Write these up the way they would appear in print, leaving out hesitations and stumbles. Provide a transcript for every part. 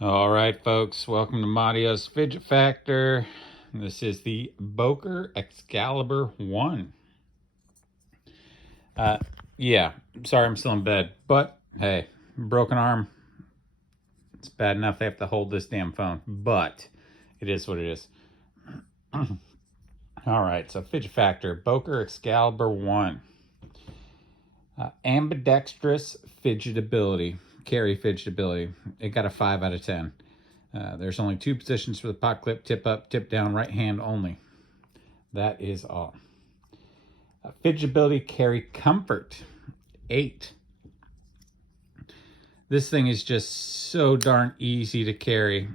All right, folks, welcome to Mattio's Fidget Factor. This is the Boker Exskelibur 1. Yeah, sorry I'm still in bed, but hey, broken arm, it's bad enough they have to hold this damn phone, but it is what it is. All right, so Fidget Factor, Boker Exskelibur 1. Ambidextrous Fidgettability, Carry Fidgettability. It got a 5 out of 10. There's only 2 positions for the pot clip, tip up, tip down, right hand only. That is all. Fidgettability Carry Comfort, 8. This thing is just so darn easy to carry.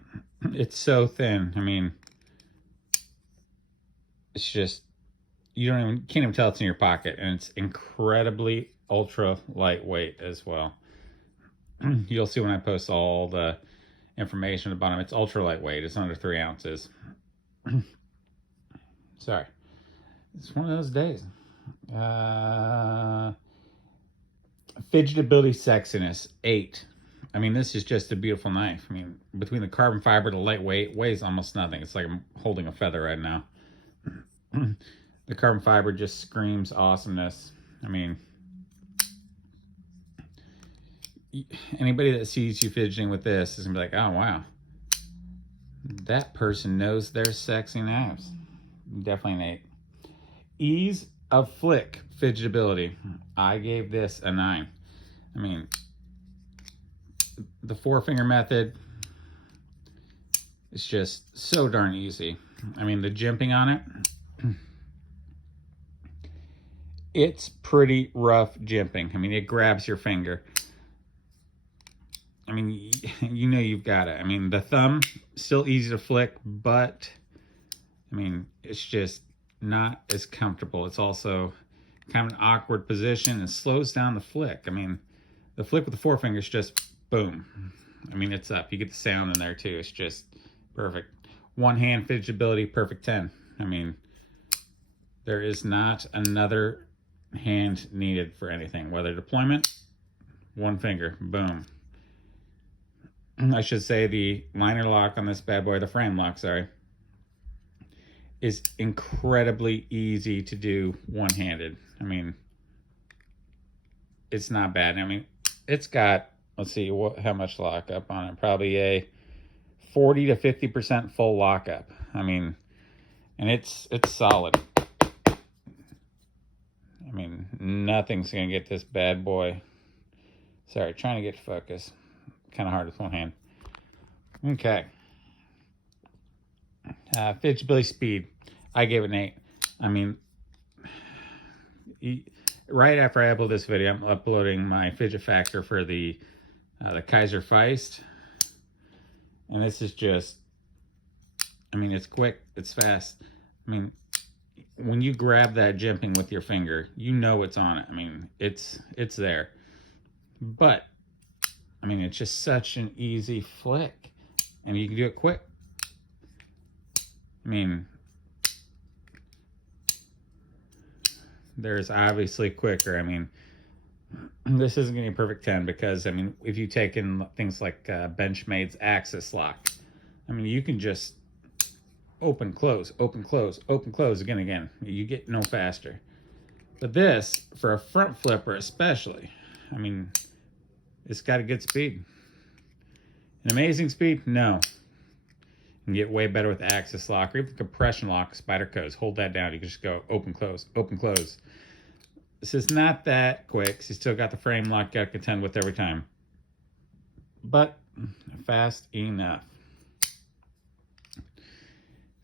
It's so thin. I mean, it's just, can't even tell it's in your pocket, and it's incredibly ultra lightweight as well. You'll see when I post all the information at the bottom. It's ultra lightweight. It's under 3 ounces. Sorry. It's one of those days. Fidgettability Sexiness, 8. I mean, this is just a beautiful knife. I mean, between the carbon fiber, the lightweight, weighs almost nothing. It's like I'm holding a feather right now. The carbon fiber just screams awesomeness. I mean, anybody that sees you fidgeting with this is gonna be like, oh wow, that person knows their sexy knives. Definitely an 8. Ease of Flick Fidgettability. I gave this a 9. I mean, the forefinger method is just so darn easy. I mean, the jimping on it, it's pretty rough jimping. I mean, it grabs your finger. I mean, you know you've got it. I mean, the thumb, still easy to flick, but, I mean, it's just not as comfortable. It's also kind of an awkward position and slows down the flick. I mean, the flick with the forefinger is just boom. I mean, it's up. You get the sound in there too. It's just perfect. One Hand Fidgettability, perfect 10. I mean, there is not another hand needed for anything. Whether deployment, one finger, boom. I should say the liner lock on this bad boy, the frame lock, sorry, is incredibly easy to do one-handed. I mean, it's not bad. I mean, it's got, let's see, how much lockup on it? Probably a 40 to 50% full lockup. I mean, and it's solid. I mean, nothing's gonna get this bad boy. Sorry, trying to get focus. Kind of hard with one hand. Okay. Fidgettability Speed. I gave it an 8. I mean, right after I upload this video, I'm uploading my Fidget Factor for the Kaiser Feist. And this is just, I mean, it's quick, it's fast. I mean, when you grab that jimping with your finger, you know it's on it. I mean, it's there. But, I mean, it's just such an easy flick. And you can do it quick. I mean, there's obviously quicker. I mean, this isn't going to be a perfect 10 because, I mean, if you take in things like Benchmade's Axis Lock, I mean, you can just open, close, open, close, open, close, again. You get no faster. But this, for a front flipper especially, I mean, it's got a good speed. An amazing speed? No. You can get way better with Axis Lock or even compression lock, Spider Codes. Hold that down. You can just go open, close, open, close. This is not that quick. So you still got the frame lock you got to contend with every time. But fast enough.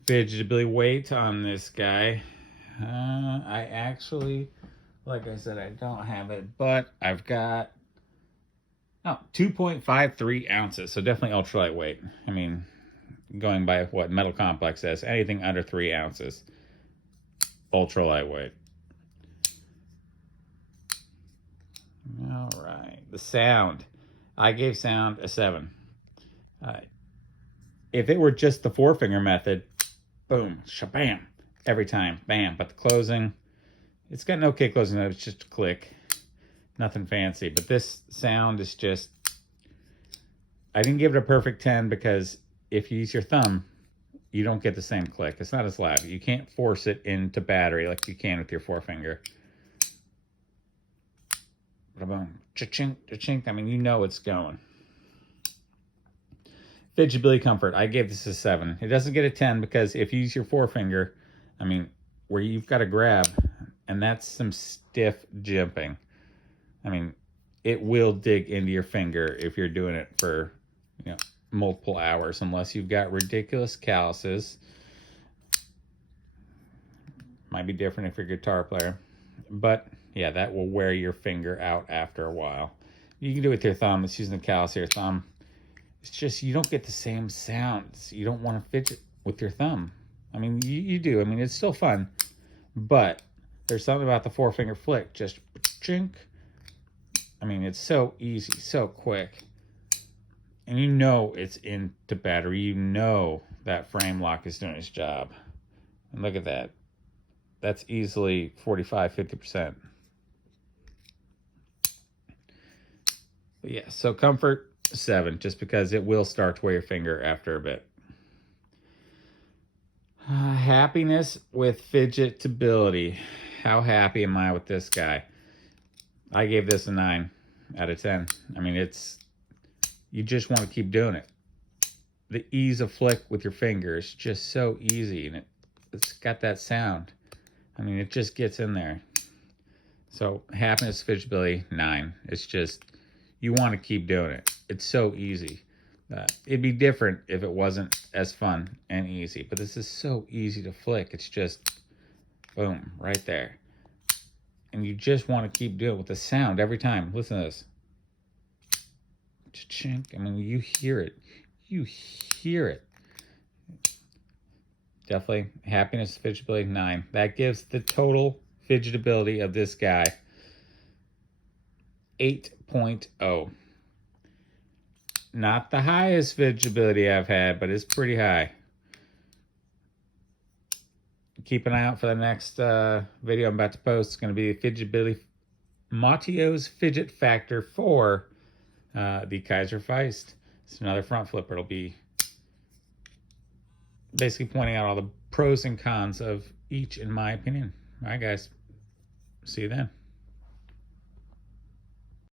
Fidgettability weight on this guy. I actually, like I said, I don't have it, but I've got 2.53 ounces. So definitely ultra lightweight. I mean, going by what Metal Complex says, anything under 3 ounces, ultra lightweight. All right, the sound. I gave sound a 7. If it were just the forefinger method, boom, shabam, every time, bam. But the closing, it's got an okay closing note. It's just a click, nothing fancy. But this sound is just I didn't give it a perfect 10 because if you use your thumb, you don't get the same click. It's not as loud. You can't force it into battery like you can with your forefinger. Boom, cha-chink, cha-chink. I mean, you know it's going. Fidgettability Comfort. I gave this a 7. It doesn't get a 10 because if you use your forefinger, I mean, where you've got to grab, and that's some stiff jimping. I mean, it will dig into your finger if you're doing it for, you know, multiple hours, unless you've got ridiculous calluses. Might be different if you're a guitar player, but yeah, that will wear your finger out after a while. You can do it with your thumb. It's using the callus of your thumb. It's just you don't get the same sounds. You don't want to fidget with your thumb. I mean, you do. I mean, it's still fun, but there's something about the forefinger flick. Just chink. I mean, it's so easy, so quick. And you know it's into battery. You know that frame lock is doing its job. And look at that. That's easily 45, 50%. But yeah, so comfort, 7, just because it will start to wear your finger after a bit. Happiness with Fidgettability. How happy am I with this guy? I gave this a 9 out of 10. I mean, you just want to keep doing it. The ease of flick with your finger is just so easy, and it's got that sound. I mean, it just gets in there. So, happiness, Fidgettability, 9. It's just, you want to keep doing it. It's so easy. It'd be different if it wasn't as fun and easy. But this is so easy to flick. It's just, boom, right there. And you just want to keep doing it with the sound every time. Listen to this. Chink. I mean, you hear it. You hear it. Definitely happiness, Fidgettability, 9. That gives the total Fidgettability of this guy 8.0. Not the highest Fidgettability I've had, but it's pretty high. Keep an eye out for the next video I'm about to post. It's going to be Fidgettability, Mattio's Fidget Factor for the Kaiser Feist. It's another front flipper. It'll be basically pointing out all the pros and cons of each, in my opinion. All right, guys. See you then.